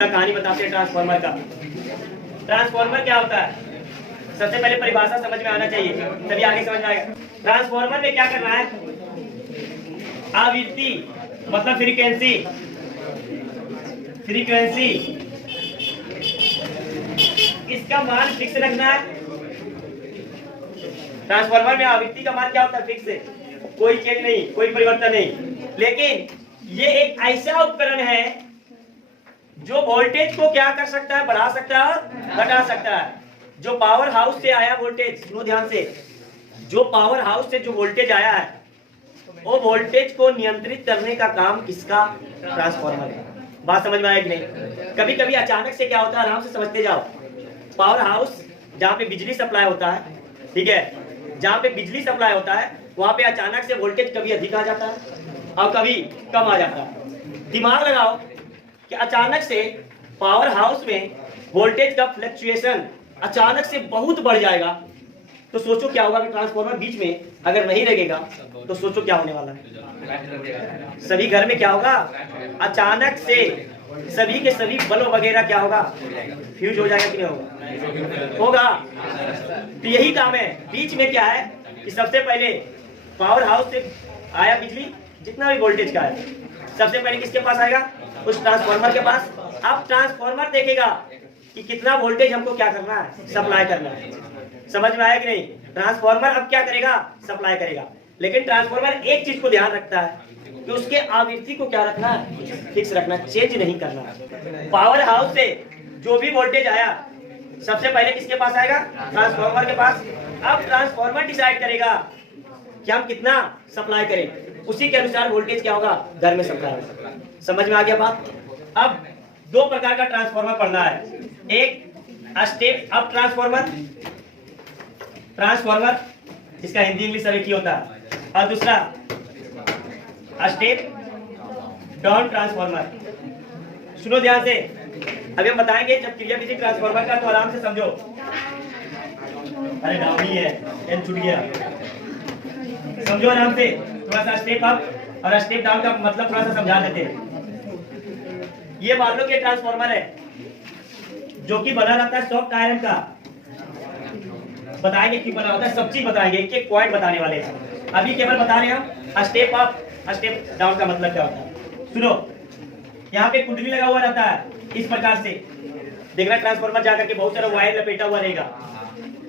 कहानी बताते हैं ट्रांसफार्मर का। ट्रांसफार्मर क्या होता है, सबसे पहले परिभाषा समझ में आना चाहिए, तभी आगे समझ में आएगा। ट्रांसफार्मर में क्या करना है, आवृत्ति मतलब फ्रीक्वेंसी, इसका मान फिक्स रखना है। ट्रांसफार्मर में आवृत्ति का मान क्या होता है, फिक्स है, कोई चेंज नहीं, कोई परिवर्तन नहीं। लेकिन ये एक ऐसा उपकरण है जो वोल्टेज को क्या कर सकता है, बढ़ा सकता है और घटा सकता है। जो पावर हाउस से आया वोल्टेज, सुनो ध्यान से, जो पावर हाउस से जो वोल्टेज आया है वो वोल्टेज को नियंत्रित करने का काम किसका, ट्रांसफार्मर का। बात समझ में आया कि नहीं। कभी कभी अचानक से क्या होता है, आराम से समझते जाओ। पावर हाउस जहाँ पे बिजली सप्लाई होता है, ठीक है, जहाँ पे बिजली सप्लाई होता है वहां पे अचानक से वोल्टेज कभी अधिक आ जाता है और कभी कम आ जाता है। दिमाग लगाओ कि अचानक से पावर हाउस में वोल्टेज का फ्लक्चुएशन अचानक से बहुत बढ़ जाएगा, तो सोचो क्या होगा कि ट्रांसफार्मर बीच में अगर नहीं लगेगा तो सोचो क्या होने वाला है। सभी घर में क्या होगा, अचानक से सभी के सभी बल्ब वगैरह क्या होगा, फ्यूज हो जाएगा कि नहीं होगा। तो यही काम है। बीच में क्या है कि सबसे पहले पावर हाउस से आया बिजली, जितना भी वोल्टेज का है, सबसे पहले किसके पास आएगा, उस ट्रांसफार्मर के पास। अब ट्रांसफार्मर देखेगा कि कितना वोल्टेज हमको क्या करना है, सप्लाई करना है। समझ में आया कि नहीं। ट्रांसफार्मर अब क्या करेगा, सप्लाई करेगा। लेकिन ट्रांसफार्मर एक चीज को ध्यान रखता है कि उसके आवृत्ति को क्या रखना है, फिक्स रखना, चेंज नहीं करना। पावर हाउस से जो भी वोल्टेज आया सबसे पहले किसके पास आएगा, ट्रांसफार्मर के पास। अब ट्रांसफार्मर डिसाइड करेगा कि हम कितना सप्लाई करें, उसी के अनुसार वोल्टेज क्या होगा, घर में सप्लाई होगा। समझ में आ गया बात। अब दो प्रकार का ट्रांसफार्मर पढ़ना है, एक स्टेप अप ट्रांसफार्मर जिसका हिंदी इंग्लिश सब एक ही होता है, और दूसरा स्टेप डाउन ट्रांसफार्मर। सुनो ध्यान से, अभी हम बताएंगे जब क्रिया विधि ट्रांसफार्मर का, तो आराम से समझो। अरे डाउन ही है, एन छूट गया, समझो आराम से। थोड़ा सा स्टेप अप और स्टेप डाउन का मतलब थोड़ा सा समझा देते हैं। ये मान लो कि ट्रांसफार्मर है जो कि बना रहता है सॉफ्ट आयरन का। बताएंगे क्यों बना होता है, सब चीज बताएंगे, एक एक पॉइंट बताने वाले हैं। अभी केवल बता रहे हैं हम स्टेप अप स्टेप डाउन का मतलब क्या होता है। सुनो, यहाँ पे कुंडली लगा हुआ रहता है इस प्रकार से, देखना ट्रांसफार्मर जाकर के बहुत सारा वायर लपेटा हुआ रहेगा,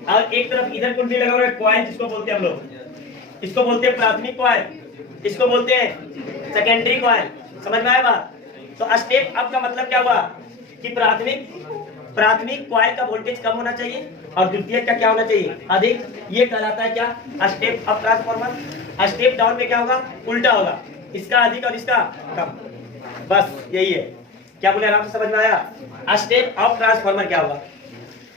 और एक तरफ इधर कुंडली लगा हुआ है, कॉइल जिसको बोलते हैं हम लोग, इसको बोलते हैं प्राथमिक कॉइल, इसको बोलते हैं सेकेंडरी कॉइल। समझ में आया बात। तो स्टेप अप का मतलब क्या हुआ कि प्राथमिक कॉइल का वोल्टेज कम होना चाहिए और द्वितीयक का क्या होना चाहिए, अधिक। ये कहलाता है क्या, step up transformer. Step down में क्या होगा, उल्टा होगा, इसका अधिक और इसका कम। बस यही है। क्या बोले, आराम से समझ में आया। स्टेप अप ट्रांसफार्मर क्या होगा,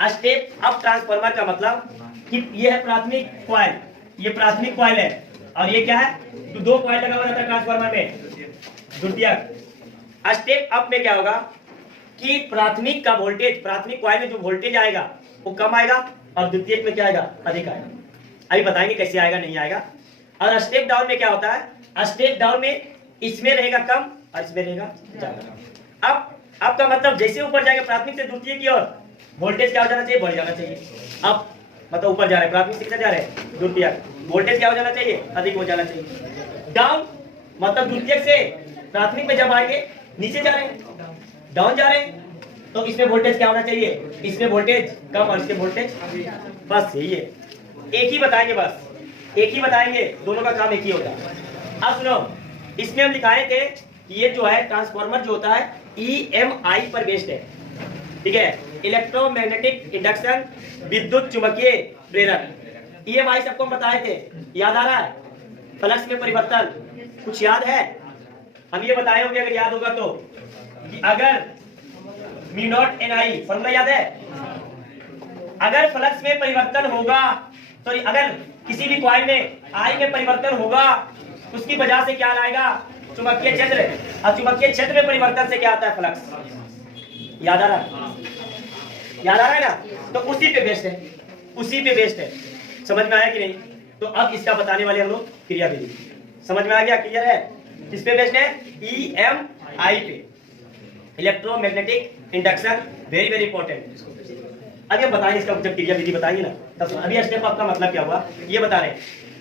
स्टेप अप ट्रांसफार्मर का मतलब कि ये है प्राथमिक कॉइल, ये प्राथमिक कॉइल है, और ये क्या है, दो कॉइल लगा हुआ रहता है ट्रांसफार्मर में, द्वितीयक। स्टेप अप में क्या होगा कि प्राथमिक का वोल्टेज, प्राथमिक कॉइल में जो वोल्टेज आएगा वो कम आएगा, और द्वितीयक में क्या आएगा, अधिक आएगा। अभी बताएंगे कैसे आएगा, नहीं आएगा। और स्टेप डाउन में क्या होता है, स्टेप डाउन में इसमें रहेगा कम और इसमें रहेगा ज्यादा। अब का मतलब जैसे ऊपर जाएगा प्राथमिक से द्वितीयक की ओर, वोल्टेज क्या हो जाना चाहिए, बढ़ जाना चाहिए। अब मतलब ऊपर जा रहे हैं, प्राथमिक से कितना जा रहे हैं, द्वितीयक, वोल्टेज क्या हो जाना चाहिए, अधिक हो जाना चाहिए। डाउन मतलब द्वितीयक से प्राथमिक में जब आएंगे नीचे जा रहे हैं, डाउन जा रहे हैं, तो इसमें वोल्टेज क्या होना चाहिए, इसमें वोल्टेज कम और इसमें वोल्टेज। बस यही है, एक ही बताएंगे, बस एक ही बताएंगे, दोनों का काम एक ही होता है। अब सुनो, इसमें हम दिखाए थे कि ये जो है ट्रांसफार्मर जो होता है EMI पर बेस्ड है, ठीक है, इलेक्ट्रोमैग्नेटिक इंडक्शन विद्युत चुंबकीय प्रेरक। EMI सबको बताए थे, याद आ रहा है। फ्लक्स में परिवर्तन कुछ याद है, हम ये बताए होंगे, अगर याद होगा तो, कि अगर म्यू नॉट NI फॉर्मूला याद है, अगर फ्लक्स में परिवर्तन होगा, तो अगर किसी भी कॉइल में I में परिवर्तन होगा, उसकी वजह से क्या लाएगा, चुंबकीय क्षेत्र, और चुंबकीय क्षेत्र में परिवर्तन से क्या आता है, फ्लक्स। याद आ रहा है ना। तो उसी पे बेस्ड है, उसी पे बेस्ड है। समझ में आया कि नहीं। तो अब इसका बताने वाले हम लोग क्रिया विधि। समझ में आ गया, क्लियर है। किस पे बेस्ड है, EMI पे। Electromagnetic induction, very very important. अभी हम बताएंगे इसका जब क्रिया विधि बताएंगे ना तब। अभी स्टेप अप का मतलब क्या हुआ ये बता रहे हैं।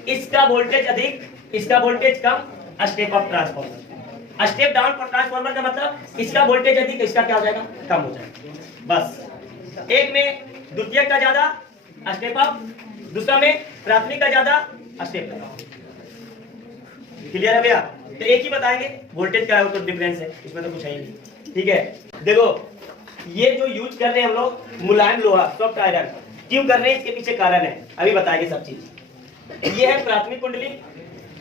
इसका वोल्टेज अधिक, इसका वोल्टेज कम, step up transformer. Step down पर ट्रांसफॉर्मर का मतलब इसका वोल्टेज अधिक, इसका क्या हो जाएगा, कम हो जाएगा। बस एक में द्वितीयक का ज्यादा स्टेप अप, दूसरा में प्राथमिक का ज्यादा स्टेप डाउन। क्लियर है भैया? तो एक ही बताएंगे वोल्टेज का तो डिफरेंस है, इसमें तो कुछ है ही नहीं। ठीक है, देखो ये जो यूज कर रहे हैं हम लोग मुलायम लोहा, सॉफ्ट आयरन, क्यों कर रहे हैं इसके पीछे कारण है, अभी बताएंगे सब चीज। ये है प्राथमिक कुंडली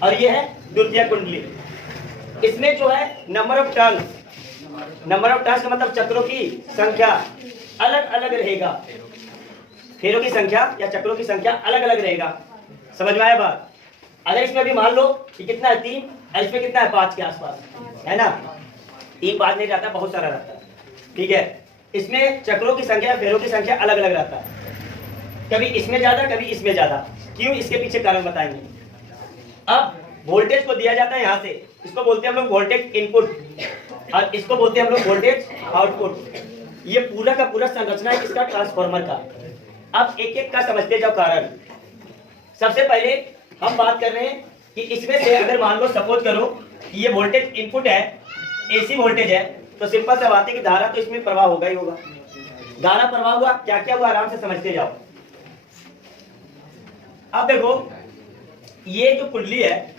और ये है द्वितीय कुंडली। इसमें जो है number of turns, number of turns का मतलब चक्रों की संख्या अलग अलग रहेगा। फेरों की संख्या या चक्रों की संख्या अलग अलग रहेगा। समझ में आया बात? अगर इसमें भी मान लो कि कितना है 3 और इसमें कितना है 5 के आसपास, है ना? 3 5 नहीं रहता, बहुत सारा रहता है। ठीक है, इसमें चक्रों की संख्या, फेरों की संख्या अलग अलग रहता है, कभी इसमें ज्यादा कभी इसमें ज्यादा। क्यों, इसके पीछे कारण बताएंगे। अब वोल्टेज को दिया जाता है यहाँ से, इसको बोलते हैं हम लोग वोल्टेज इनपुट और इसको बोलते हैं हम लोग वोल्टेज आउटपुट। ये पूरा का पूरा संरचना है इसका ट्रांसफार्मर का। अब एक एक का समझते जाओ कारण। सबसे पहले हम बात कर रहे हैं कि इसमें से अगर मान लो सपोज करो कि ये वोल्टेज इनपुट है, एसी वोल्टेज है, तो सिंपल सा बात है कि धारा तो इसमें प्रवाह होगा ही होगा। धारा प्रवाह हुआ, क्या क्या हुआ आराम से समझते जाओ। अब देखो ये जो कुंडली है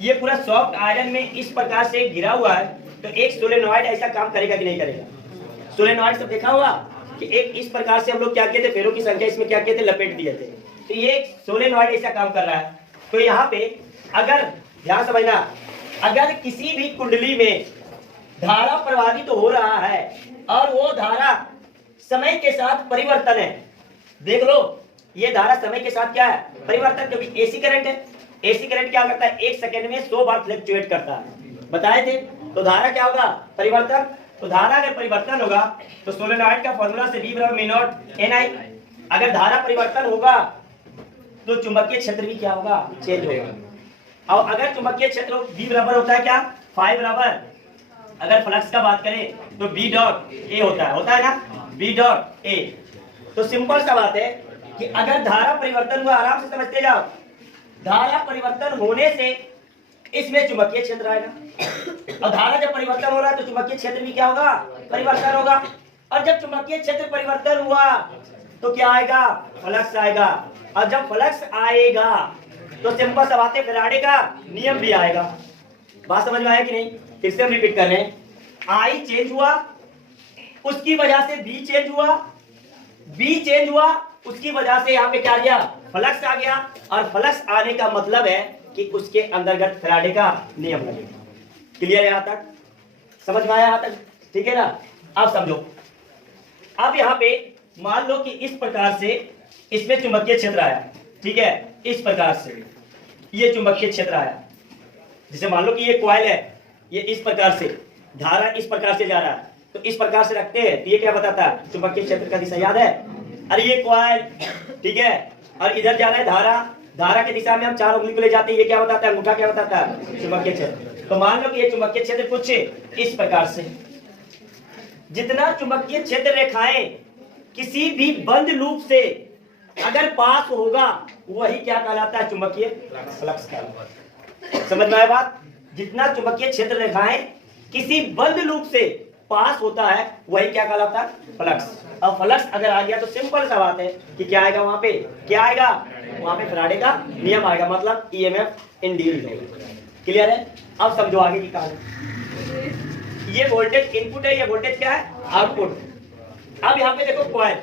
ये पूरा सॉफ्ट आयरन में इस प्रकार से घिरा हुआ है, तो एक सोलेनॉइड ऐसा काम करेगा कि नहीं करेगा? सोलेनॉइड सब देखा होगा कि एक इस प्रकार से हम लोग क्या किए थे, फेरों की संख्या इसमें क्या किए थे, लपेट दिए थे। तो ये एक सोलेनॉइड ऐसा काम कर रहा है। तो यहाँ पे अगर ध्यान समझना, अगर किसी भी कुंडली में धारा प्रवाहित तो हो रहा है और वो धारा समय के साथ परिवर्तन है, देख लो ये धारा समय के साथ क्या है, परिवर्तन, क्योंकि एसी करंट है। एसी करंट क्या करता है, 1 सेकंड में 100 बार फ्लक्चुएट करता है, बताए थे। तो धारा क्या होगा, परिवर्तन। तो धारा अगर परिवर्तन होगा तो सोलेनॉइड का फॉर्मूला से V बराबर म्यू नॉट NI। अगर धारा परिवर्तन होगा तो चुंबकीय क्षेत्र भी क्या होगा, चेंज होगा। और अगर चुंबकीय क्षेत्र V बराबर होता है क्या, फाई बराबर, अगर फ्लक्स का बात करें तो B डॉट A होता है ना, B डॉट A। तो सिंपल सा बात है कि अगर धारा परिवर्तन हुआ, आराम से समझते जाओ, धारा परिवर्तन होने से इसमें चुंबकीय क्षेत्र आएगा और धारा जब परिवर्तन हो रहा है तो चुंबकीय क्षेत्र भी क्या होगा, परिवर्तन होगा। और जब चुंबकीय क्षेत्र परिवर्तन हुआ तो क्या आएगा, फ्लक्स आएगा। और जब फ्लक्स आएगा तो सिंपल सा बात है, फैराडे का नियम भी आएगा। बात समझ में आया कि नहीं? फिर से हम रिपीट कर रहे हैं। आई चेंज हुआ, उसकी वजह से बी चेंज हुआ, बी चेंज हुआ, उसकी वजह से यहाँ पे क्या आ गया, फ्लक्स आ गया। और फ्लक्स आने का मतलब है कि उसके अंतर्गत फैराडे का नियम लगेगा। क्लियर है यहाँ तक? समझ में आया यहाँ तक? ठीक है ना? अब समझो, अब यहाँ पे मान लो कि इस प्रकार से इसमें चुंबकीय क्षेत्र आया, ठीक है, इस प्रकार से ये चुंबकीय क्षेत्र आया। जैसे मान लो कि ये कॉइल है, ये इस प्रकार से धारा इस प्रकार से जा रहा है, तो इस प्रकार से रखते हैं तो ये क्या बताता है, चुंबकीय क्षेत्र का दिशा याद है? अरे ये कॉइल, ठीक है, और इधर जा रहा है धारा, धारा की दिशा में हम 4 उंगली को ले जाते हैं, ये क्या बताता है, अंगूठा क्या बताता है, चुंबकीय क्षेत्र। तो मान लो कि ये चुंबकीय क्षेत्र कुछ इस प्रकार से, जितना चुंबकीय क्षेत्र रेखाएं किसी भी बंद लूप से अगर पास होगा वही क्या कहलाता है, चुंबकीय फ्लक्स कहलाता। समझ में आया बात? जितना चुंबकीय क्षेत्र रेखाएं किसी बंद लूप से पास होता है वही क्या कहलाता है, फ्लक्स। अब फ्लक्स अगर आ गया तो सिंपल सा बात है कि क्या आएगा वहां पे, क्या आएगा वहां पे, फैराडे का नियम आएगा, मतलब ईएमएफ इंड्यूस्ड होगा। क्लियर है? अब समझो आगे की कहानी। ये वोल्टेज इनपुट है, ये वोल्टेज क्या है, आउटपुट। अब यहाँ पे देखो कॉइल,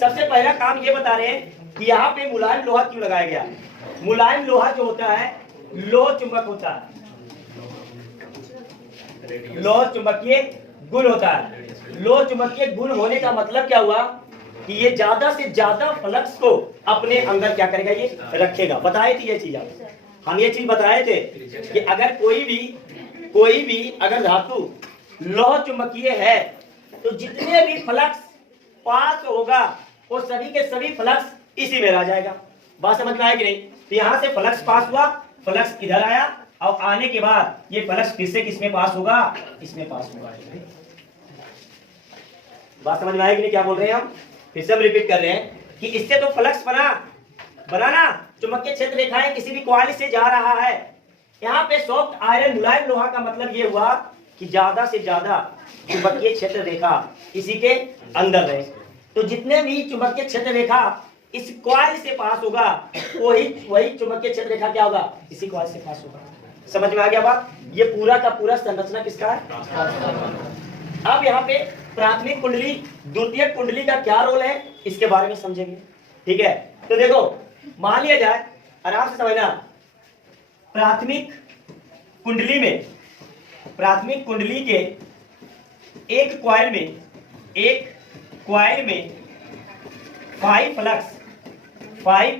सबसे पहला काम ये बता रहे हैं कि यहाँ पे मुलायम लोहा क्यों लगाया गया। मुलायम लोहा जो होता है लोह चुंबक होता है, लोह चुंबकीय गुण होता है। लोह चुंबकीय गुण होने का मतलब क्या हुआ कि ये ज्यादा से ज्यादा फ्लक्स को अपने अंदर क्या करेगा, ये रखेगा। बताए थे ये चीज, हम ये चीज बताए थे कि अगर कोई भी अगर धातु लोह चुंबकीय है तो जितने भी फ्लक्स पास होगा वो सभी के सभी फ्लक्स इसी में रह जाएगा। बात समझ में आया कि नहीं? तो यहाँ से फ्लक्स पास हुआ, फ्लक्स इधर आया और आने के बाद ये फ्लक्स फिर से किसमें पास होगा, इसमें पास होगा। बात समझ में आएगी नहीं क्या बोल रहे हैं हम? फिर से हम रिपीट कर रहे हैं कि इससे तो फ्लक्स बनाना चुंबकीय क्षेत्र रेखाएं किसी भी कॉइल से जा रहा है। यहाँ पे सॉफ्ट आयरन मुलायम लोहा का मतलब ये हुआ कि ज्यादा से ज्यादा चुंबकीय क्षेत्र रेखा इसी के अंदर रहे। तो जितने भी चुंबकीय क्षेत्र रेखा इस कॉइल से पास होगा वही चुंबकीय क्षेत्र रेखा क्या होगा, इसी कॉइल से पास होगा। समझ में आ गया बात? ये पूरा का पूरा संरचना किसका है? अब यहाँ पे प्राथमिक कुंडली द्वितीयक कुंडली का क्या रोल है इसके बारे में समझेंगे। ठीक है, तो देखो मान लिया जाए, आराम से समझना, प्राथमिक कुंडली के एक कॉइल में 5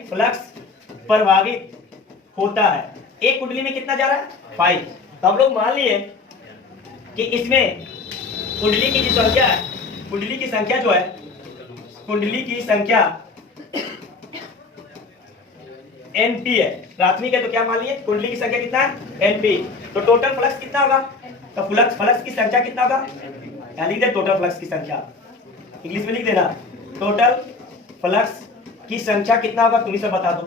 फ्लक्स प्रभावित होता है। एक कुंडली में कितना जा रहा है? 5। तो हम लोग मान लिए कि इसमें कुंडली की जो संख्या है, कुंडली की संख्या NP है, प्राथमिक है तो क्या मान लिए कुंडली की संख्या कितना है? NP। तो टोटल फ्लक्स कितना होगा? तो फ्लक्स की संख्या कितना होगा? यहाँ लिख दे टोटल फ्लक्स की संख्या, इंग्लिश में लिख देना टोटल फ्लक्स की संख्या कितना होगा, तुम ही सब बता दो।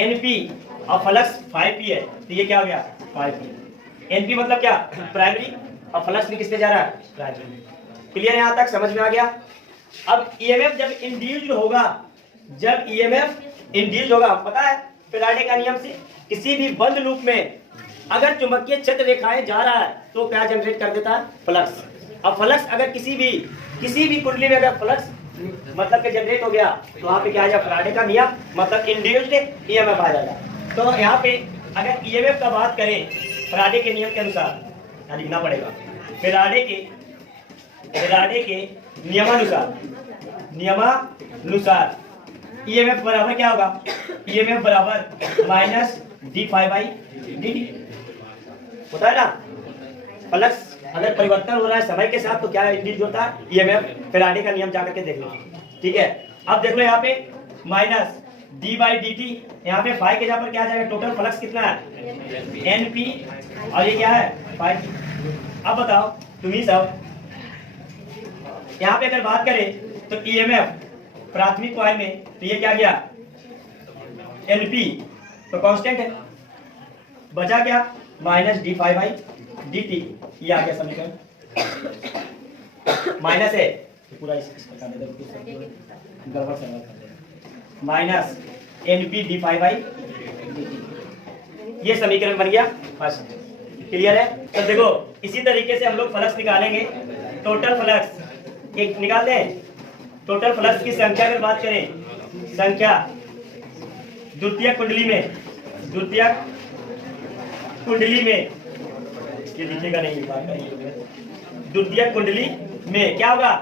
NP और फ्लक्स 5P है तो ये क्या हो गया? 5P। NP मतलब क्या? प्राइमरी, और फ्लक्स भी किसमें जा रहा है? प्राइमरी। क्लियर यहाँ तक समझ में आ गया? अब EMF जब इंड्यूस्ड होगा, पता है फैराडे का नियम से किसी भी बंद लूप में अगर चुंबकीय क्षेत्र रेखाएं जा रहा है तो क्या जनरेट कर देता है? फ्लक्स। अब फ्लक्स अगर किसी भी कुंडली में अगर फ्लक्स मतलब के जनरेट हो गया तो वहां पे क्या आ जाएगा? फैराडे का नियम मतलब इंड्यूस्ड EMF आ जाएगा। तो यहाँ पे अगर EMF का बात करें फैराडे के नियम के अनुसार लिखना पड़ेगा, फैराडे के नियमानुसार EMF बराबर क्या होगा? EMF बराबर -d∅dt होता है ना। फ्लक्स अगर परिवर्तन हो रहा है समय के साथ तो क्या इंड्यूस होता है? EMF। फैराडे का नियम जाकर के देख लो। ठीक है, अब देख लो यहाँ पे -d/dt, यहाँ पे फाई के जगह पर क्या आ जाएगा? टोटल फ्लक्स कितना है? NP, और ये क्या है? 5P। अब बताओ तुम ही सब, यहाँ पे अगर बात करें तो EMF प्राथमिक कॉइल में तो ये क्या गया? NP तो कांस्टेंट है, बचा क्या? -d∅dt, ये आ गया समीकरण। माइनस है तो पूरा इस प्रकार दे दो, गड़बड़ से कर देना, -NP/d∅ ये समीकरण बन गया फर्स्ट। क्लियर है? तो देखो इसी तरीके से हम लोग फ्लक्स निकालेंगे। टोटल फ्लक्स एक निकालते हैं। टोटल फ्लक्स की संख्या अगर बात करें, संख्या द्वितीयक कुंडली में ये लिखेगा नहीं, द्वितीयक कुंडली में क्या होगा?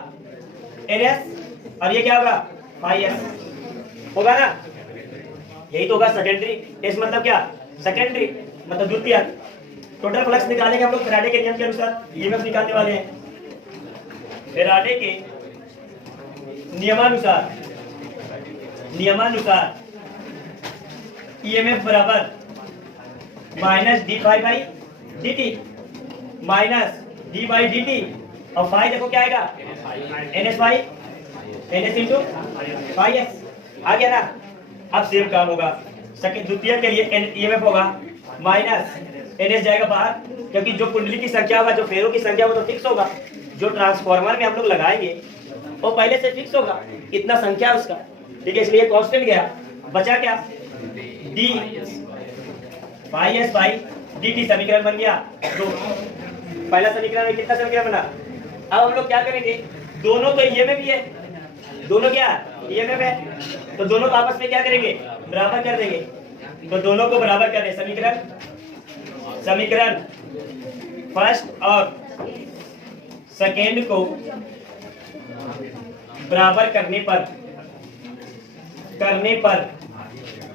NS, और ये क्या होगा? 5S होगा ना, यही तो होगा सेकेंडरी। S मतलब क्या? सेकेंडरी मतलब द्वितीयक। टोटल फ्लक्स निकालेंगे हम लोग फैराडे के नियम के अनुसार, EMF निकालने वाले हैं। फैराडे के नियमानुसार EMF बराबर -d∅dt, -d/dt, और फाई देखो क्या आएगा? NS into 5S आ गया ना। अब सेम काम होगा सेकंड द्वितीय के लिए EMF होगा -NS जाएगा बाहर, क्योंकि जो कुंडली की संख्या होगा, जो फेरों की संख्या वो तो फिक्स होगा। जो ट्रांसफार्मर में हम लोग लगाएंगे वो पहले से फिक्स होगा, इतना संख्या उसका। ठीक है, इसलिए कांस्टेंट गया, बचा क्या? d/s/dt समीकरण बन गया 2। पहला समीकरण में कितना समीकरण बना? अब हम लोग क्या करेंगे? दोनों तो EMF ही है, दोनों क्या EMF है, तो दोनों को आपस में क्या करेंगे? बराबर कर देंगे। तो दोनों को बराबर कर रहे, समीकरण फर्स्ट और सेकेंड को बराबर करने पर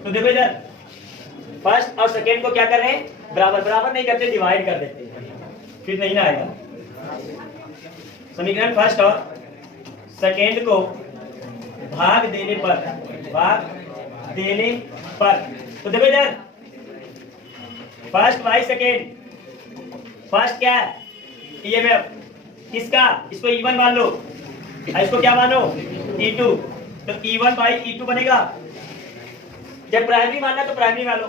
तो देखो इधर फर्स्ट और सेकेंड को क्या कर रहे हैं? बराबर नहीं करते, डिवाइड कर देते, फिर नहीं ना आएगा। समीकरण फर्स्ट और सेकेंड को भाग देने पर तो देखो इधर फर्स्ट बाई सेकेंड, फर्स्ट क्या है? EMF, किसका, इसको E1 मान लो और इसको क्या मानो E2, तो E1 बाई E2 बनेगा। जब प्राइमरी मानना तो प्राइमरी मान लो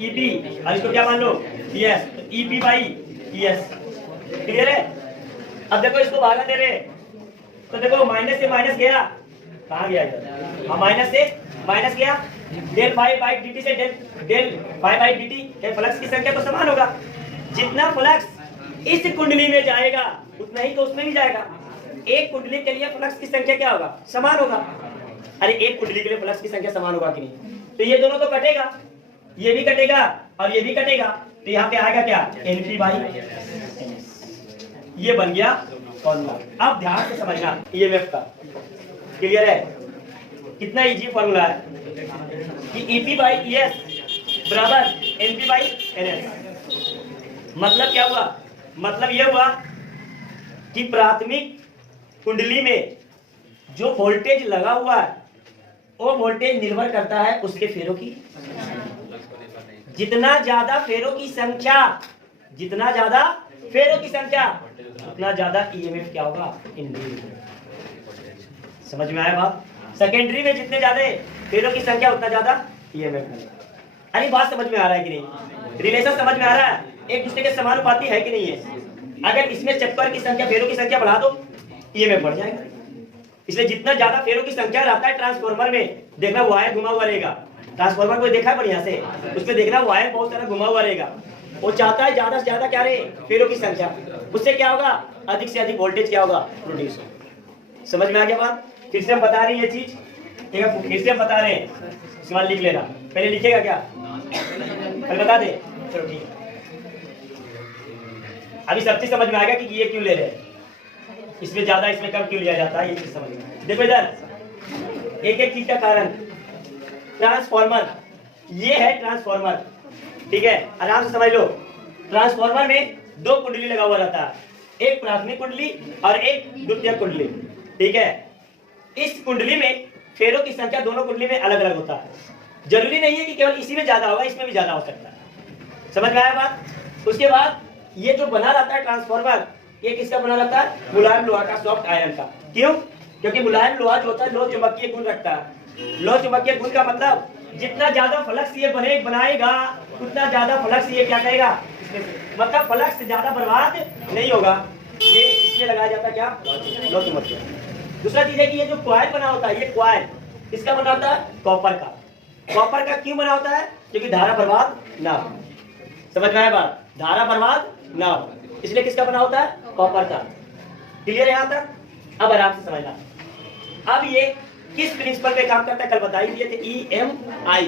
EP और इसको क्या मान लो ES, तो EP बाई ES। क्लियर है? अब देखो इसको भागा दे रहे तो देखो माइनस से माइनस गया, कहाँ गया इधर, माइनस से माइनस गया, डेल फाई बाई dt से del phi by dt, flux की संख्या तो समान होगा। जितना फ्लक्स इस कुंडली में जाएगा उतना ही तो उसमें भी जाएगा। एक कुंडली के लिए फ्लक्स की संख्या क्या होगा, समान होगा। अरे एक कुंडली के लिए फ्लक्स की संख्या समान होगा कि नहीं, तो ये दोनों तो कटेगा, ये भी कटेगा और ये भी कटेगा, तो यहाँ पे आएगा क्या NP बाई, ये बन गया फॉर्मूला। अब ध्यान से समझना EMF का, क्लियर है? कितना इजी फॉर्मूला है कि EP बाई ES बराबर NP बाई NS। मतलब क्या हुआ, मतलब ये हुआ कि प्राथमिक कुंडली में जो वोल्टेज लगा हुआ है वो वोल्टेज निर्भर करता है उसके फेरों की। जितना ज्यादा फेरों की संख्या, जितना ज्यादा फेरों की संख्या उतना ज्यादा EMF क्या होगा, समझ में आया बात? सेकेंडरी में जितने ज्यादा फेरों की संख्या उतना ज्यादा EMF है। अरे बात समझ में आ रहा है कि नहीं, रिलेशन समझ में आ रहा है, एक दूसरे के समानुपाती है कि नहीं है? अगर इसमें चक्कर की संख्या, फेरों की संख्या बढ़ा दो EMF बढ़ जाएगा। इसलिए जितना ज्यादा फेरों की संख्या रहता है ट्रांसफार्मर में, देखना वायर घुमा हुआ रहेगा। ट्रांसफार्मर को देखा बढ़िया से, उसमें देखना वायर बहुत सारा घुमा हुआ रहेगा। वो चाहता है ज्यादा से ज्यादा क्या रहे, फेरों की संख्या, उससे क्या होगा, अधिक से अधिक वोल्टेज क्या होगा, प्रोड्यूस होगा। समझ में आ गया बात? फिर से हम बता रहे हैं ये चीज, फिर से हम बता रहे हैं, इसके बाद लिख लेना। पहले लिखेगा क्या, पहले बता दे, चलो ठीक है। अभी सब चीज समझ में आएगा कि ये क्यों ले रहे हैं, इसमें ज्यादा इसमें कम क्यों लिया जाता है, ये चीज समझ में। देखो इधर एक एक चीज का कारण, ट्रांसफार्मर, ये है ट्रांसफार्मर, ठीक है, आराम से समझ लो। ट्रांसफार्मर में दो कुंडली लगा हुआ रहता है, एक प्राथमिक कुंडली और एक द्वितीयक कुंडली, ठीक है। इस कुंडली में फेरों की संख्या दोनों कुंडली में अलग अलग होता है। जरूरी नहीं है कि केवल इसी में ज्यादा होगा, इसमें भी ज्यादा हो सकता है। समझ में आया बात? उसके बाद ये जो बना रहता है ट्रांसफार्मर, ये किसका बना रहता है, मुलायम लोहा का, सॉफ्ट आयरन का। क्यों? क्योंकि मुलायम लोहा जो होता है लोह चुंबकीय गुण रखता है। लोह चुंबकीय गुण का मतलब जितना ज्यादा फ्लक्स ये बनाएगा उतना ज्यादा फ्लक्स ये क्या करेगा, मतलब फ्लक्स ज्यादा बर्बाद नहीं होगा। ये इसलिए लगाया जाता है क्या, लोह चुंबकीय। दूसरा चीज है कि ये जो कॉइल बना होता है, ये कॉइल किसका बना होता है, कॉपर का। कॉपर का क्यों बना होता है, क्योंकि धारा बर्बाद ना हो। समझ में आया बात, धारा बर्बाद ना हो, इसलिए किसका बना होता है, कॉपर का। क्लियर है यहाँ तक? अब आराम से समझना। अब ये किस प्रिंसिपल पे काम करता है, कल बताई दिए थे, EMI,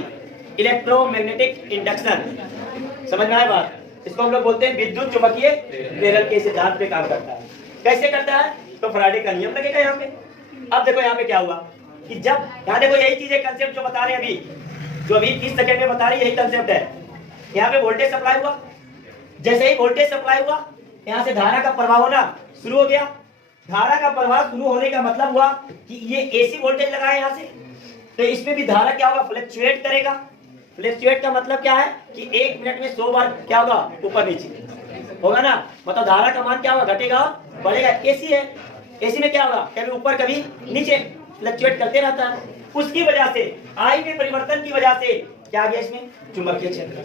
इलेक्ट्रोमैग्नेटिक इंडक्शन। समझ में आया बात? इसको हम लोग बोलते हैं विद्युत चुंबकीय प्रेरण के सिद्धांत पे काम करता है। कैसे करता है, तो फैराडे का नियम लगेगा यहाँ पे। अब देखो यहाँ पे क्या हुआ कि जब यहाँ देखो यही चीज है, कंसेप्ट जो बता रहे हैं अभी, जो अभी 30 सेकंड में बता रही है, यही कंसेप्ट है। यहाँ पे वोल्टेज सप्लाई हुआ, जैसे ही वोल्टेज सप्लाई हुआ यहाँ से धारा का प्रवाह होना शुरू हो गया। धारा का प्रवाह शुरू होने का मतलब हुआ कि ये AC वोल्टेज लगा है यहाँ से, तो इसमें भी धारा क्या होगा, फ्लक्चुएट करेगा। फ्लक्चुएट का मतलब क्या है कि 1 मिनट में 100 बार क्या होगा, ऊपर नीचे होगा ना, मतलब धारा का मान क्या होगा, घटेगा बढ़ेगा। AC है, AC में क्या होगा, कभी ऊपर कभी नीचे फ्लक्चुएट करते रहता है। उसकी वजह से I में परिवर्तन की वजह से क्या आ गया, इसमें चुंबकीय क्षेत्र।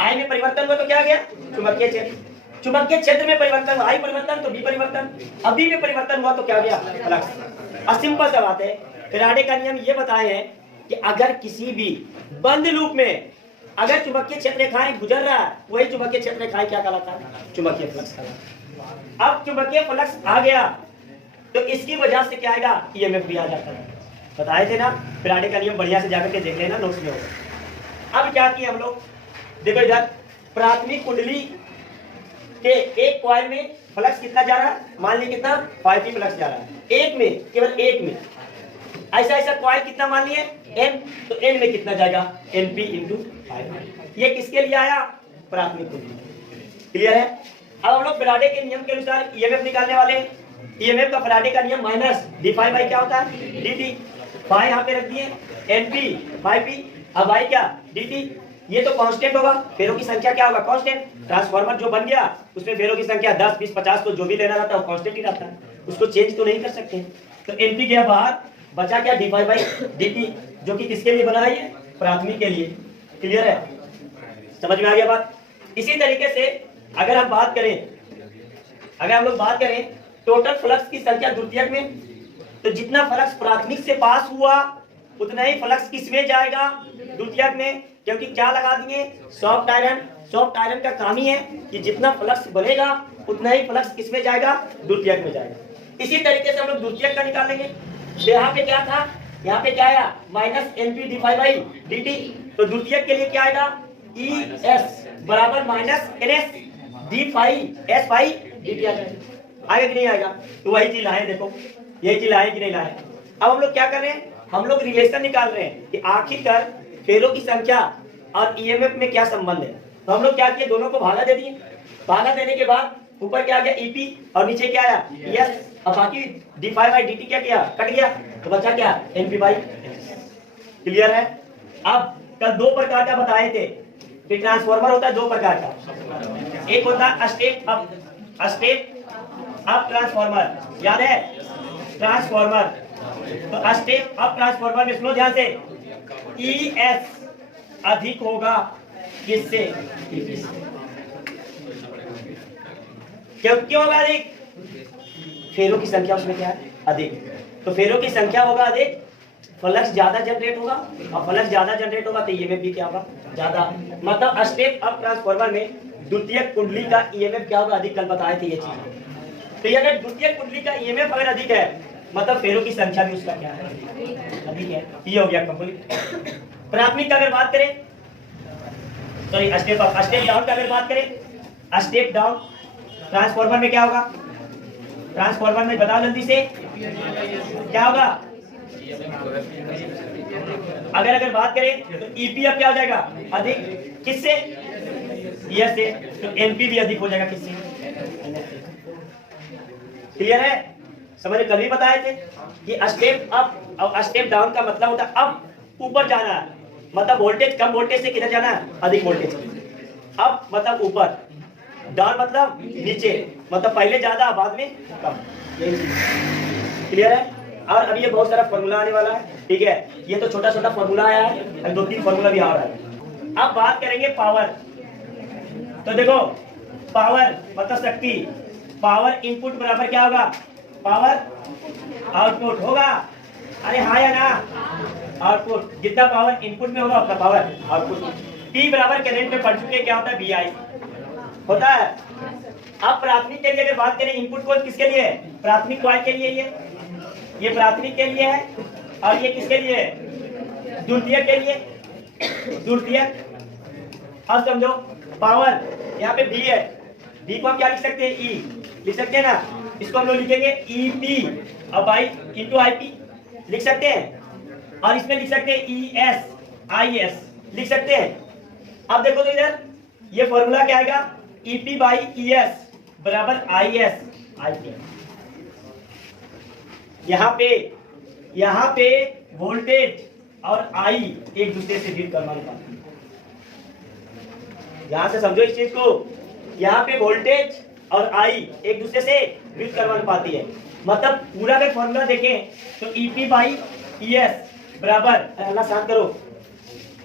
I में परिवर्तन हुआ तो क्या आ गया, चुंबकीय क्षेत्र। चुंबकीय क्षेत्र में परिवर्तन, I परिवर्तन तो B परिवर्तन, अभी में परिवर्तन हुआ तो क्या गया, फ्लक्स। सिंपल सा बात है। फैराडे का नियम ये बताए हैं कि अगर किसी भी बंद लूप में अगर चुंबकीय क्षेत्र रेखाएं गुजर रहा है, वही चुंबकीय क्षेत्र रेखाएं क्या कहलाता है, चुंबकीय फ्लक्स कहलाता है। अब चुंबकीय फ्लक्स आ गया तो इसकी वजह से क्या आएगा, EMF भी आ जाता है। बताए थे ना, फैराडे का नियम बढ़िया से जाकर के देख लेना, नोट्स में होगा। अब क्या किया हम लोग, देखो इधर प्राथमिक कुंडली के एक कॉइल में फ्लक्स कितना जा रहा है, मान लीजिए कितना 5T फ्लक्स जा रहा है, एक में, केवल एक में। ऐसा ऐसा कॉइल कितना मान लिए N, तो N में कितना जाएगा, NP × 5। ये किसके लिए आया, प्राथमिक कुंडली। क्लियर है? अब हम लोग फैराडे के नियम के अनुसार EMF निकालने वाले हैं। EMF का फैराडे का नियम माइनस d∅ बाई क्या होता है, dt। फाई यहाँ पे रख दिए, NP 5P, अब I क्या, dt। ये तो कांस्टेंट होगा, फेरों की संख्या क्या होगा, कांस्टेंट। ट्रांसफार्मर जो बन गया उसमें फेरों की संख्या 10, 20, 50 तो जो भी लेना रहता है वो कांस्टेंट ही रहता है, उसको चेंज तो नहीं कर सकते। तो एनपी गया बाहर, बचा क्या dy/dt, जो कि किसके लिए बना है, ये प्राथमिक के लिए। क्लियर है, समझ में आ गया बात। इसी तरीके से अगर हम बात करें, अगर हम लोग बात करें टोटल फ्लक्स की संख्या द्वितीयक में, तो जितना फ्लक्स प्राथमिक से पास हुआ उतना ही फ्लक्स किसमें जाएगा, द्वितीयक में, क्योंकि क्या लगा दिए, सॉफ्ट आयरन। सॉफ्ट आयरन का काम ही है कि जितना फ्लक्स बनेगा उतना ही फ्लक्स किसमें जाएगा, द्वितीयक में जाएगा। इसी तरीके से हम लोग द्वितीयक का निकालेंगे। यहाँ पे क्या था, यहाँ पे क्या आया, -np dy/dt, तो द्वितीयक के लिए क्या आएगा, ES बराबर -ns d/s/dt आ जाएगा। आएगा कि नहीं आएगा, तो वही चीज लाए, देखो यही चीज लाए कि नहीं लाए। अब हम लोग क्या कर रहे हैं, हम लोग रिलेशन निकाल रहे हैं कि आखिरकार फेरों की संख्या और ईएमएफ में क्या संबंध है। तो हम लोग क्या किए, दोनों को भागा दे दिए। भागा देने के बाद ऊपर क्या आ गया, ईपी, और नीचे क्या आया, ES, और बाकी d/dt क्या किया, कट गया, तो बचा क्या, np/s। क्लियर है। अब कल दो प्रकार का बताए थे कि ट्रांसफार्मर होता है दो प्रकार का, एक होता है स्टेप अप ट्रांसफार्मर, याद है ट्रांसफार्मर। तो स्टेप अप ट्रांसफार्मर में सुनो ध्यान से, ES अधिक होगा किससे, क्यों होगा अधिक, फेरों की संख्या उसमें क्या है, अधिक। तो फेरों की संख्या होगा अधिक, फ्लक्स ज्यादा जनरेट होगा, और फ्लक्स ज्यादा जनरेट होगा तो ईएमएफ भी क्या होगा, ज्यादा। मतलब स्टेप अप ट्रांसफार्मर में द्वितीयक कुंडली का ईएमएफ क्या होगा, अधिक। कल बताए थे ये चीज। तो ये अगर द्वितीयक कुंडली का ईएमएफ अगर अधिक है, मतलब फेरों की संख्या भी उसका क्या है, अधिक है। ये हो गया कंप्लीट। प्राथमिक का अगर बात करें, sorry step up, step down का अगर बात करें, स्टेप डाउन ट्रांसफार्मर में क्या होगा, ट्रांसफार्मर में बताओ जल्दी से क्या होगा। अगर बात करें तो ईपीएफ क्या हो जाएगा, अधिक, किससे, ES से। तो एनपी भी अधिक हो जाएगा, किससे, क्लियर है। समझ, कल भी बताए थे कि स्टेप अप और स्टेप डाउन का मतलब होता है अप ऊपर जाना है, मतलब वोल्टेज कम वोल्टेज से किधर जाना है, अधिक वोल्टेज। अप मतलब ऊपर, डाउन मतलब नीचे, मतलब पहले ज्यादा बाद में कम। क्लियर है। और अभी ये बहुत सारा फॉर्मूला आने वाला है, ठीक है। ये तो छोटा छोटा फॉर्मूला आया है, 2-3 फॉर्मूला भी आ रहा है। अब बात करेंगे पावर। तो देखो पावर मतलब शक्ति, पावर इनपुट बराबर क्या होगा, पावर आउटपुट होगा। अरे हाँ या ना, आउटपुट, जितना पावर इनपुट में होगा उतना पावर आउटपुट। P बराबर करंट में पढ़ चुके, क्या होता है, VI होता है। अब प्राथमिक के लिए अगर बात करें, इनपुट को किसके लिए, प्राथमिक कॉइल के लिए, ये प्राथमिक के लिए है, और ये किसके लिए, द्वितीयक के लिए, द्वितीयक। अब समझो पावर, यहाँ पे V है, V को हम क्या लिख सकते हैं, E लिख सकते हैं ना, इसको हम लोग लिखेंगे EP और बाई इंटू IP लिख सकते हैं, और इसमें लिख सकते हैं ES लिख सकते हैं। अब देखो तो इधर ये फॉर्मूला क्या आएगा, EP/ES बराबर IS/IP। यहाँ पे वोल्टेज और I एक दूसरे से विरुद्ध समानुपाती है। यहां से समझो इस चीज को, यहाँ पे वोल्टेज और I एक दूसरे से विरुद्ध समानुपाती है। मतलब पूरा अगर फॉर्मूला देखें तो EP/ES बराबर, अल्लाह शांत करो,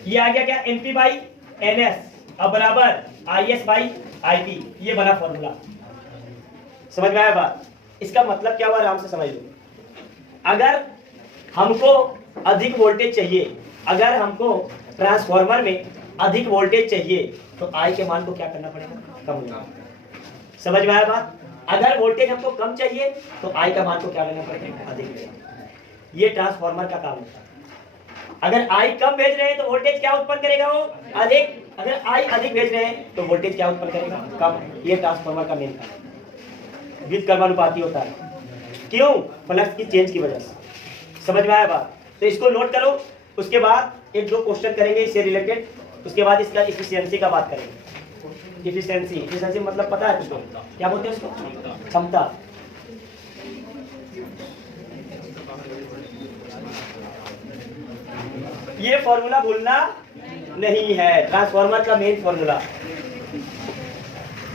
ये आ गया क्या, NP/NS और बराबर IS/IP। ये बना फॉर्मूला, समझ में आया बात। इसका मतलब क्या हुआ, आराम से समझ लो। अगर हमको अधिक वोल्टेज चाहिए, अगर हमको ट्रांसफार्मर में अधिक वोल्टेज चाहिए, तो I के मान को क्या करना पड़ेगा, कम करना। समझ में आया बात। अगर वोल्टेज हमको कम चाहिए तो I का मान को क्या लेना पड़ेगा, अधिक। ये ट्रांसफार्मर का काम होता है। अगर I कम भेज रहे हैं तो वोल्टेज क्या उत्पन्न करेगा, वो अधिक। अगर I अधिक भेज रहे हैं तो वोल्टेज क्या उत्पन्न करेगा, कम। ये ट्रांसफार्मर का मेन काम है, विद्युत कर्मानुपाती होता है। क्यों, फ्लक्स की चेंज की वजह से। समझ में आया बात। तो इसको नोट करो, उसके बाद 1-2 क्वेश्चन करेंगे इससे रिलेटेड, उसके बाद इसका इफिशियंसी का बात करेंगे। इफिशियंसी मतलब पता है तुमको, क्या बोलते हैं उसको, क्षमता। ये फॉर्मूला भूलना नहीं है। ट्रांसफार्मर का मेन फॉर्मूला,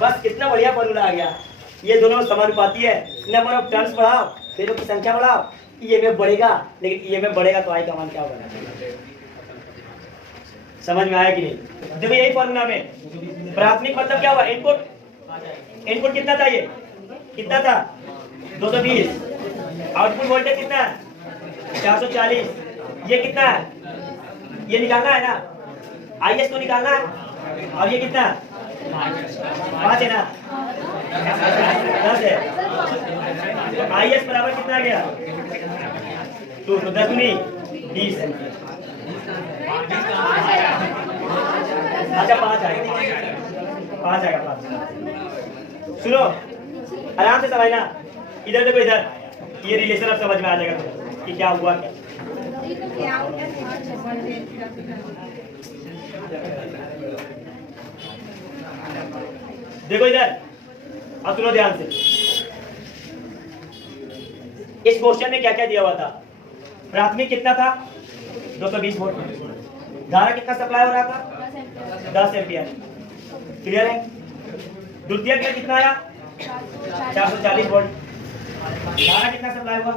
बस कितना बढ़िया फॉर्मूला आ गया। ये दोनों समानुपाती है, नंबर ऑफ टर्न्स बढ़ाओ, फेजों की संख्या बढ़ाओ, ईएमएफ बढ़ेगा। लेकिन ईएमएफ बढ़ेगा तो आई का मान क्या होगा? समझ में आया कि नहीं? देखो यही फॉर्मूला में प्राथमिक मतलब क्या हुआ? इनपुट, इनपुट कितना था? ये कितना था? 220। आउटपुट वोल्टेज कितना है? 440। ये कितना है? ये निकालना है ना, आईएस को निकालना है। और ये कितना? 5 है ना, 10 है। तो आईएस बराबर कितना आ गया? 2, तो 10 नहीं 20। अच्छा 5 आएगा, 5 आएगा, 5। सुनो आराम से समझना, इधर देखो, इधर ये रिलेशन अब समझ में आ जाएगा कि क्या हुआ क्या। देखो इधर, अब सुनो ध्यान से। इस क्वेश्चन में क्या क्या दिया हुआ था? प्राथमिक कितना था? 220 वोल्ट। धारा कितना सप्लाई हो रहा था? 10 एम्पियर। क्लियर है? द्वितीयक में कितना आया? 440 वोल्ट। धारा कितना सप्लाई हुआ?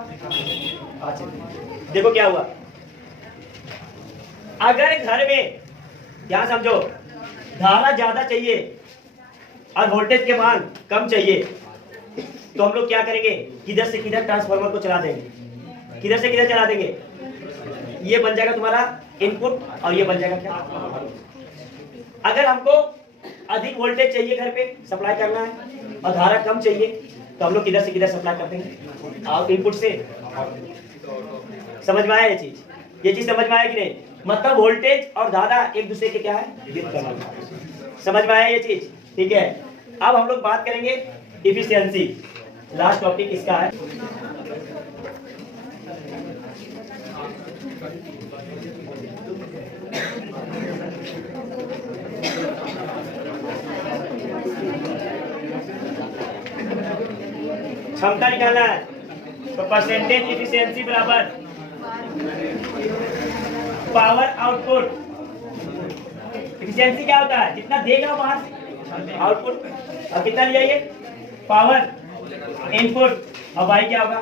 5 एम्पियर। देखो क्या हुआ, अगर घर में, ध्यान समझो, धारा ज्यादा चाहिए और वोल्टेज के मान कम चाहिए, तो हम लोग क्या करेंगे? किधर से किधर ट्रांसफार्मर को चला देंगे। किधर से किधर चला देंगे? ये बन जाएगा तुम्हारा इनपुट और ये बन जाएगा क्या? अगर हमको अधिक वोल्टेज चाहिए घर पे सप्लाई करना है और धारा कम चाहिए, तो हम लोग किधर से किधर सप्लाई कर देंगे? और इनपुट से। समझ में आया ये चीज? ये चीज समझ में आया कि नहीं? मतलब वोल्टेज और धारा एक दूसरे के क्या है? समझ में आया ये चीज? ठीक है। अब हम लोग बात करेंगे इफिशियंसी। लास्ट टॉपिक इसका है। क्षमता निकालना है, तो परसेंटेज इफिशियंसी बराबर पावर आउटपुट। इफिशियंसी क्या होता है? जितना देगा वहां से आउटपुट, और कितना लिया ये? पावर इनपुट, और वाई क्या होगा?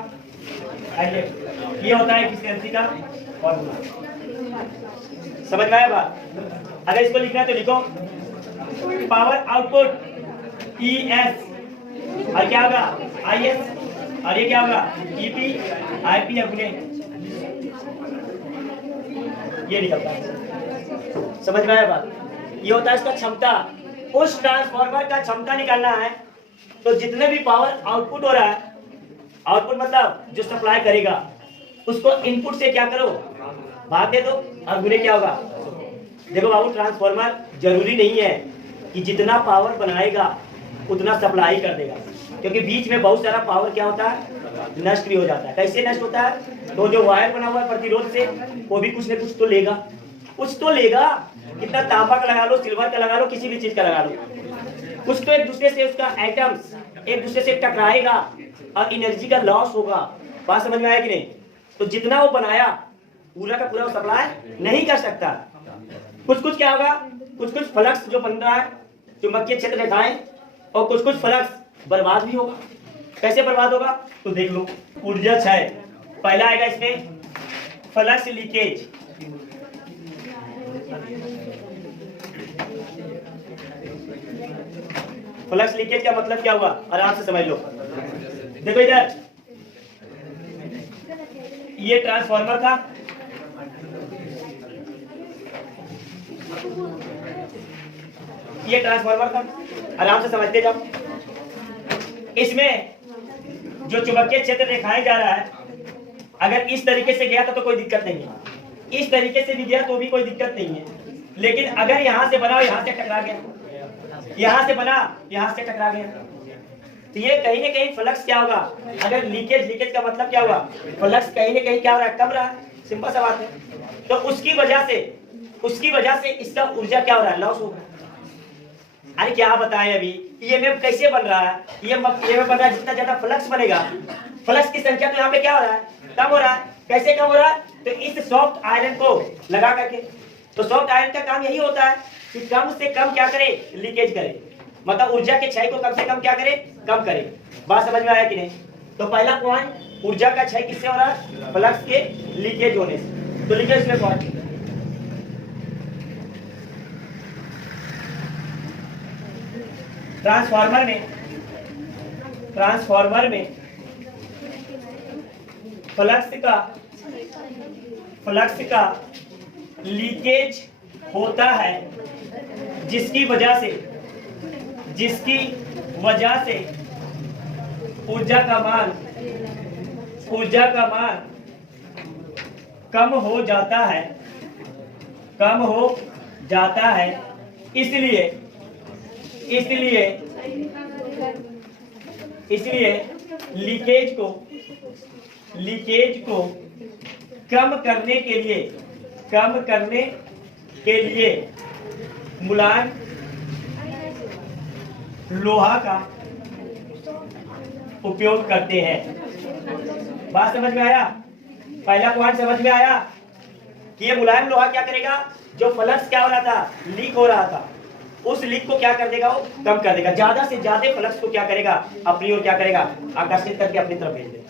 ये होता है इफिशियंसी का फॉर्मूला। समझ में आया बात? अगर इसको लिखना है तो लिखो पावर आउटपुट ES, और क्या होगा? IS, और ये क्या होगा? EP, IP अपने, ये निकलता है। समझ में आया बात? ये होता है इसका क्षमता। उस ट्रांसफार्मर का क्षमता निकालना है, तो जितने भी पावर आउटपुट हो रहा है, आउटपुट मतलब जो सप्लाई करेगा, उसको इनपुट से क्या करो? भाग दे दो, और गुने क्या होगा? देखो बाबू, ट्रांसफार्मर जरूरी नहीं है कि जितना पावर बनाएगा उतना सप्लाई कर देगा, क्योंकि बीच में बहुत सारा पावर क्या होता है? नष्ट भी हो जाता है। कैसे नष्ट होता है? तो जो वायर बना हुआ है प्रतिरोध से, वो भी कुछ न कुछ तो लेगा, कुछ तो लेगा। कितना तांबा का लगा लो, सिल्वर का लगा लो, किसी भी चीज का लगा लो, कुछ तो एक दूसरे से उसका एटम्स एक दूसरे से टकराएगा और एनर्जी का लॉस होगा। बात समझ में आया कि नहीं? तो जितना वो बनाया पूरा का पूरा वो सप्लाई नहीं कर सकता। कुछ कुछ क्या होगा? कुछ कुछ फ्लक्स जो बन रहा है, चुंबकीय क्षेत्र रेखाएं, और कुछ कुछ फ्लक्स बर्बाद भी होगा। कैसे बर्बाद होगा? तो देख लो, ऊर्जा क्षय पहला आएगा इसमें, फ्लक्स लीकेज, फ्लक्स लीकेज का मतलब क्या हुआ? आराम से समझ लो। देखो इधर, ये ट्रांसफार्मर था, ये ट्रांसफार्मर था, आराम से समझते जाओ। इसमें जो चुंबकीय क्षेत्र दिखाया जा रहा है, अगर इस तरीके से गया तो कोई दिक्कत नहीं है, इस तरीके से भी गया तो भी कोई दिक्कत नहीं है। लेकिन अगर यहां से बना, यहां से टकरा गया, यहां से बना, यहां से टकरा गया, तो ये कहीं ना कहीं फ्लक्स क्या होगा? अगर लीकेज, लीकेज का मतलब क्या हुआ? फ्लक्स कहीं ना कहीं क्या हो रहा है? कम रहा है। सिंपल सा बात है। तो उसकी वजह से इसका ऊर्जा क्या हो रहा है? लॉस हो रहा है। अरे क्या बताएं अभी, ईएमएफ कैसे बन रहा है? ईएमएफ बन रहा है, जितना ज्यादा फ्लक्स बनेगा, फ्लक्स की संख्या तो यहाँ पे क्या हो रहा है? कम हो रहा है। कैसे कम हो रहा है? तो इस सॉफ्ट आयरन को लगा करके, तो सॉफ्ट आयरन का काम यही होता है कि कम से कम क्या करे, लीकेज करे, मतलब ऊर्जा के क्षय को कम से कम क्या करे, कम करे। बात समझ में आया कि नहीं? तो पहला पॉइंट, ऊर्जा का क्षय किससे हो रहा है, फ्लक्स के लीकेज होने से। तो लीकेज में पॉइंट ट्रांसफार्मर में फ्लक्स का लीकेज होता है, जिसकी वजह से ऊर्जा का मान कम हो जाता है। इसलिए लीकेज को कम करने के लिए मुलायम लोहा का उपयोग करते हैं। बात समझ में आया? पहला पॉइंट समझ में आया कि ये मुलायम लोहा क्या करेगा, जो फ्लक्स क्या हो रहा था, लीक हो रहा था, उस लीक को क्या कर देगा, वो कम कर देगा। ज्यादा से ज्यादा फ्लक्स को क्या करेगा, अपनी ओर क्या करेगा, आकर्षित करके अपनी तरफ भेज देगा।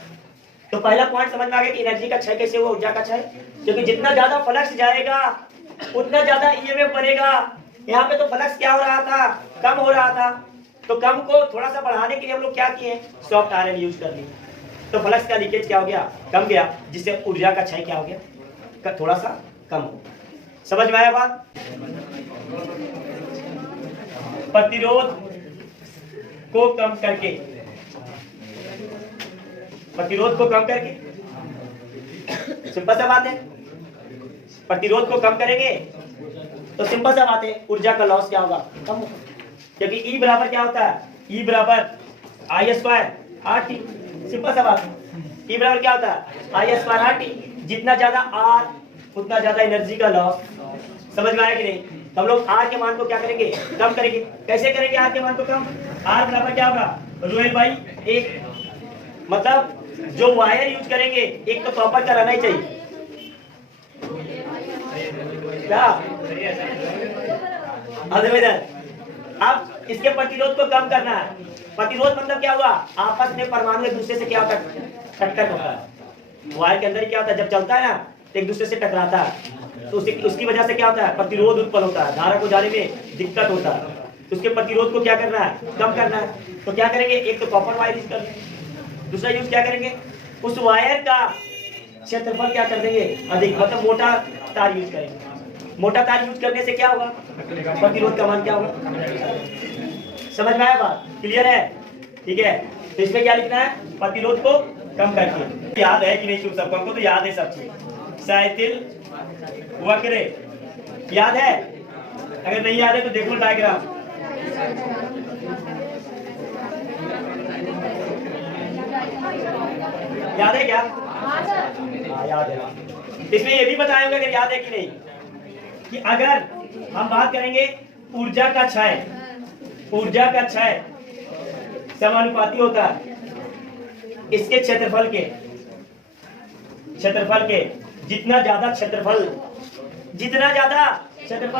तो पहला पॉइंट समझ में आ गया कि एनर्जी का क्षय कैसे हुआ, ऊर्जा का क्षय, क्योंकि जितना ज्यादा फ्लक्स जाएगा उतना ज्यादा ईएमएफ बनेगा। यहाँ पे तो फ्लक्स क्या हो रहा था, कम हो रहा था, तो कम को थोड़ा सा बढ़ाने के लिए हम लोग क्या किए, सॉफ्ट आयरन यूज कर लिए। तो फ्लक्स का लीकेज क्या हो गया, कम गया, जिससे ऊर्जा का क्षय क्या हो गया, थोड़ा सा कम हो। समझ में आया बात? प्रतिरोध को कम करके सिंपल सा बात है। प्रतिरोध को कम करेंगे तो सिंपल सा बात है, ऊर्जा का लॉस क्या होगा, कम होगा। क्योंकि E बराबर क्या होता है, E बराबर I² RT। सिंपल सा बात है, E बराबर क्या होता है, I² RT। जितना ज्यादा R उतना ज्यादा एनर्जी का लॉस। समझ में आया कि नहीं? तो हम लोग R के मान को क्या करेंगे, कम करेंगे। कैसे करेंगे R के मान को कम? R बराबर क्या होगा, ρL/1। मतलब जो वायर यूज करेंगे एक तो कॉपर का रहना ही चाहिए, क्या अब इसके प्रतिरोध को कम करना है। प्रतिरोध मतलब क्या हुआ, आपस में परमाणु एक दूसरे से क्या होता है, टक्कर होता है। वायर के अंदर ही क्या होता है, जब चलता है ना तो एक दूसरे से टकराता है, तो उसकी वजह से क्या होता है, प्रतिरोध उत्पन्न होता है, धारा को जाने में दिक्कत होता है। तो उसके प्रतिरोध को क्या करना है, कम करना है। तो क्या करेंगे, एक तो कॉपर वायर यूज करेंगे, दूसरा यूज क्या करेंगे, उस वायर का क्षेत्रफल क्या कर देंगे, अधिक, मतलब मोटा तार यूज करेंगे। मोटा तार यूज करने से क्या होगा, प्रतिरोध का मान क्या होगा। समझ में आया बात, क्लियर है? ठीक है, तो इसमें क्या लिखना है, प्रतिरोध को कम करके। याद है कि नहीं शुभ सबको, हमको तो याद है सब चीज। क्षैतिज वक्र याद है? अगर नहीं याद है तो देखो डायग्राम। याद है क्या? हाँ याद है। इसमें ये भी बताया होगा अगर याद है कि नहीं, कि अगर हम बात करेंगे ऊर्जा का क्षय समानुपाती होता है इसके क्षेत्रफल के। जितना ज्यादा क्षेत्रफल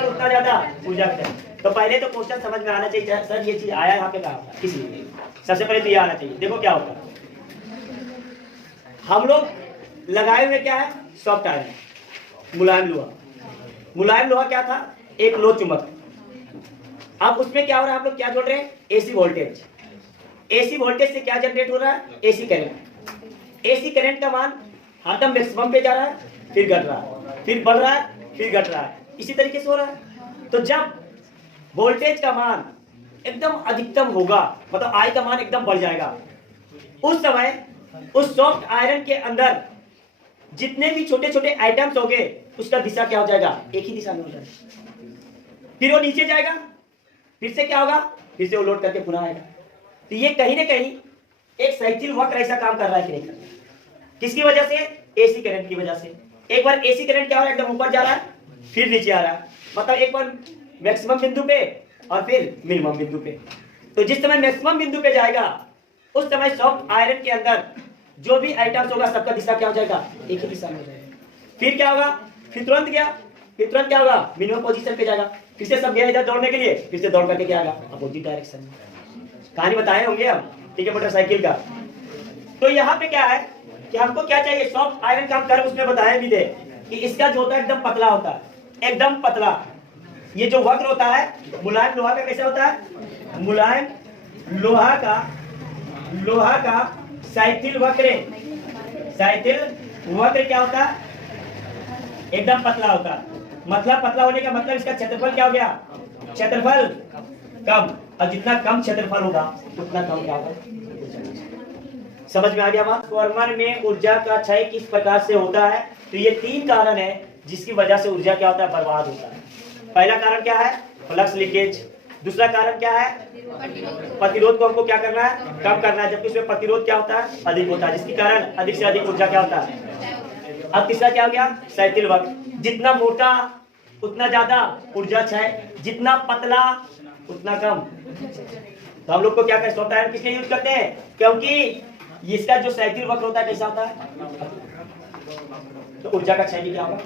उतना ज्यादा ऊर्जा का। तो पहले तो क्वेश्चन समझ में आना चाहिए, सर ये चीज आया यहाँ पे कहा किसी, सबसे पहले तो ये आना चाहिए। देखो क्या होता है, हम लोग लगाए हुए क्या है, सॉफ्ट आयरन, मुलायम लोहा क्या था, एक लोह चुंबक। अब उसमें क्या हो रहा है, हम लोग क्या जोड़ रहे हैं, एसी वोल्टेज। एसी वोल्टेज से क्या जनरेट हो रहा है, एसी करंट। एसी करंट का मान हरदम मैक्सिमम पे जा रहा है, फिर घट रहा है, फिर बढ़ रहा है, फिर घट रहा है, इसी तरीके से हो रहा है। तो जब वोल्टेज का मान एकदम अधिकतम होगा, मतलब आई का मान एकदम बढ़ जाएगा, उस समय उस सॉफ्ट आयरन के अंदर जितने भी छोटे छोटे आइटम्स होंगे उसका दिशा क्या हो जाएगा, एक ही दिशा में हो जाएगा। फिर वो नीचे जाएगा, फिर से क्या होगा, फिर से वो लोड करके पुनः आएगा। तो ये कहीं ना कहीं एक साइकिल वक्र ऐसा काम कर रहा है कि नहीं कर रहा है। किसकी वजह से, एसी करंट की वजह से। एक बार एसी करंट क्या हो रहा है, एकदम ऊपर जा रहा है, फिर नीचे आ रहा है, मतलब एक बार मैक्सिमम बिंदु पे और फिर मिनिमम बिंदु पे। तो जिस समय मैक्सिमम बिंदु पे जाएगा उस समय सॉफ्ट आयरन के अंदर जो भी आइटम्स होगा सबका दिशा क्या हो जाएगा, एक ही दिशा में हो जाएगा। फिर क्या होगा, फिर तुरंत गया, फिर तुरंत क्या होगा, मिनिमम पोजीशन पे जाएगा, फिर से सब गया इधर दौड़ने के लिए, फिर से दौड़ करके क्या आएगा, अपोजिट डायरेक्शन में। कहानी बताए होंगे हम, ठीक है, मोटरसाइकिल का। तो यहाँ पे क्या है कि हमको क्या चाहिए, सॉफ्ट आयरन का हम कर्व उसमें बताए भी थे कि इसका जो होता है एकदम पतला होता है, एकदम पतला। ये जो वक्र होता है मुलायम लोहा का कैसा होता है, मुलायम लोहा का साइथिल वक्र, साइथिल वक्र क्या होता है, एकदम पतला होता है। मतलब पतला होने का मतलब इसका क्षेत्रफल क्या हो गया, क्षेत्रफल कम, और जितना कम क्षेत्रफल होगा उतना कम क्या होगा। समझ में आ गया बात। ट्रांसफार्मर में ऊर्जा का क्षय किस प्रकार से होता है, तो ये 3 कारण है जिसकी वजह से ऊर्जा क्या होता है, बर्बाद होता है। पहला कारण क्या है, फ्लक्स लीकेज। दूसरा कारण क्या है, प्रतिरोध को हमको क्या करना है, कम करना है, जबकि उसमें प्रतिरोध क्या होता है, अधिक होता है, जिसके कारण अधिक से अधिक ऊर्जा क्या होता है। अब तीसरा क्या हो गया, साइकिल वक्र, जितना मोटा उतना ज्यादा ऊर्जा क्षय, जितना पतला उतना कम। तो हम लोग को क्या सॉफ्ट आयरन किसलिए यूज करते हैं, क्योंकि इसका जो साइकिल वक्र होता है कैसा होता है, तो ऊर्जा का क्षय भी क्या होगा,